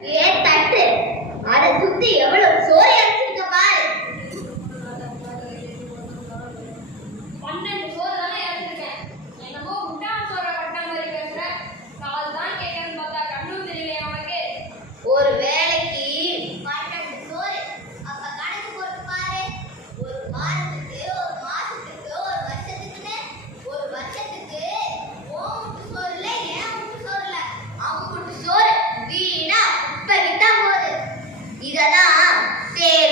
ஏ தட்டு? அதை சுத்தி எவ்வளவு சோறு ಜನ ಸೇವೆ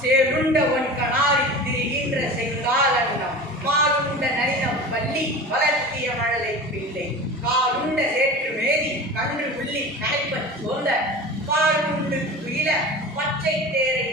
சேருண்டவன் கணாரி திரிகின்ற செங்காலண்டம் மாலுண்ட நளினம் பள்ளி வளர்த்திய மழலை பிள்ளை காருண்ட சேற்று மேதி கன்று புள்ளி கனைப்பன் சோந்த பாருண்டு துயில பச்சை தேரை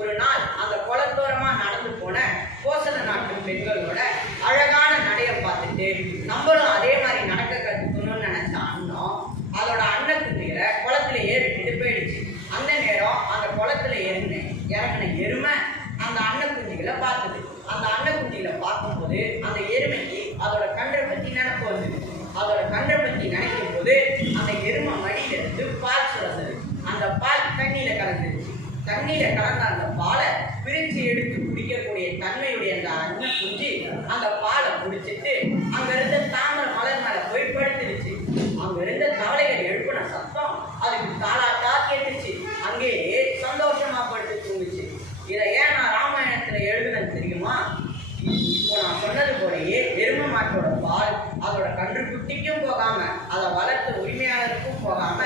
ஒரு நாள் அந்த குளத்தோரமா நடந்து போன கோசல நாட்டு பெண்களோட அழகான நடைய பார்த்துட்டு நம்மளும் அதே மாதிரி நடக்க கற்றுக்கணும்னு நினைச்ச அண்ணம் அதோட அன்னக்குஞ்சுகளை குளத்துல ஏறிட்டு போயிடுச்சு. அந்த நேரம் அந்த குளத்துல இறங்கின இறங்கின எருமை அந்த அன்னக்குஞ்சுகளை பார்த்தது. அந்த அன்னக்குஞ்சுகளை பார்க்கும்போது அந்த எருமைக்கு அதோட கண்டை பத்தி நினைப்பு வந்தது. அதோட கண்டை பற்றி நினைக்கும் போது அந்த எருமை மடியில இருந்து பால் சுரந்தது. அந்த பால் தண்ணியில் கலந்தது. தண்ணியில கலந்த அந்த பாலை பிரிச்சு எடுத்து குடிக்கக்கூடிய தன்மையுடைய அந்த அன்னக்குஞ்சு அந்த பாலை குடிச்சிட்டு அங்க இருந்த தாமரை மலர் மேல போய் படுத்துருச்சு. அங்க இருந்த தவளைகள் எழுப்பின சத்தம் அதுக்கு தாளாட்டா கேட்டுச்சு அங்கேயே சந்தோஷமா படுத்து தூங்குச்சு. இதை ஏன் நான் ராமாயணத்துல எழுதுனது தெரியுமா? இப்போ நான் சொன்னது போலயே எரும மாட்டோட பால் அதோட கன்று குட்டிக்கும் போகாம அதை வளர்த்த உரிமையாளருக்கும் போகாம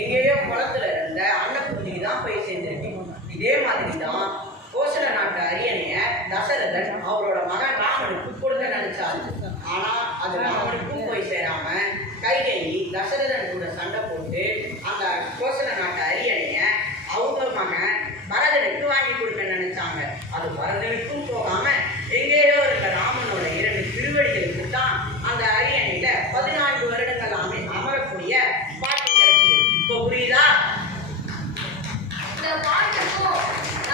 எங்கேயோ குளத்துல இருந்த அன்னக்குஞ்சிக்கு தான் போய் இதே மாதிரி தான் வாழ்க்கை